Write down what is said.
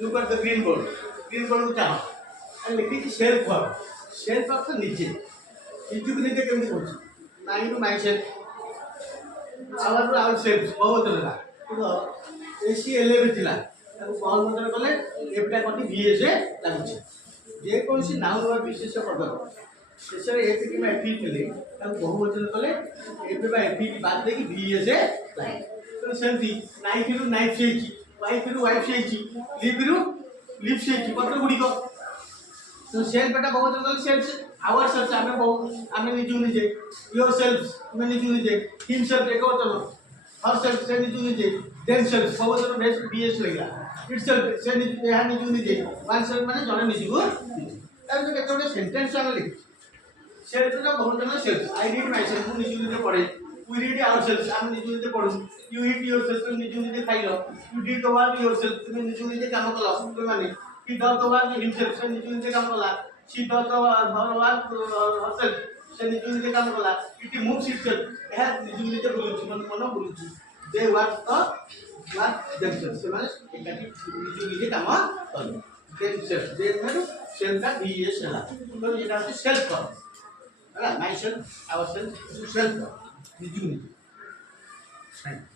look at the green board को चाहो and लिखी self work तो नीचे ନିଜକୁ ନିଜେ କେମିତି କରୁଛି mind to mind set hour to hour set ବହୁତ ହେଲା ତ ଏସି ଏଲଏବି ଥିଲା ତାକୁ ବଲ ବଦଳ କଲେ ଏଫଟା କଟି ଭିଏସ୍ ଲାଗୁଛି ଯେକୌଣସି ନାଉନ୍ ବା ବିଶେଷ ପଦ ଶେଷରେ ଏଫ୍ କିମ୍ବା ଏଫ୍ ଥିଲେ ତାକୁ ବହୁବଚନ କଲେ ଏଫ୍ ବା ଏଫ୍ ବାଦ ଦେଇକି ଭିଏସ୍ ଲାଗେ ତ ସେମିତି ନାଇଫରୁ ନାଇଫ୍ ହେଇଛି ୱାଇଫରୁ ୱାଇଫ୍ ହେଇଛି ଲିଭରୁ ଲିପ୍ସ ହେଇଛି ପତ୍ର ଗୁଡ଼ିକ तो सेल्फ बेटा बहुत मतलब सेल्फ आवर सेल्फ आमे निजु निजे योर सेल्फ में निजु निजे हिम सेल्फ एक और चलो हर सेल्फ से निजु निजे देन सेल्फ बहुत मतलब बेस बीएस लगला इट सेल्फ से निजु यहां निजु निजे वन सेल्फ माने जने निजु तार तो केतोडे सेंटेंस आमे लिख सेल्फ तो बहुत मतलब self I read myself निजु निजे पढे वी रीड आवर सेल्फ आमे निजु निजे पढु यू ईट योर सेल्फ निजु निजे खाइलो you did the work yourself तुम निजु निजे काम कलो तो माने he does the work himself से निजु निजे काम कला she does the work herself से निजु निजे काम कला it moves itself यह निजु निजे बोलुची मन बोलुची they work themselves से माने एकाकी निजु निजे काम कले themselves they माने self का es है तो ये होता है self है ना myself ourselves self निजु निजे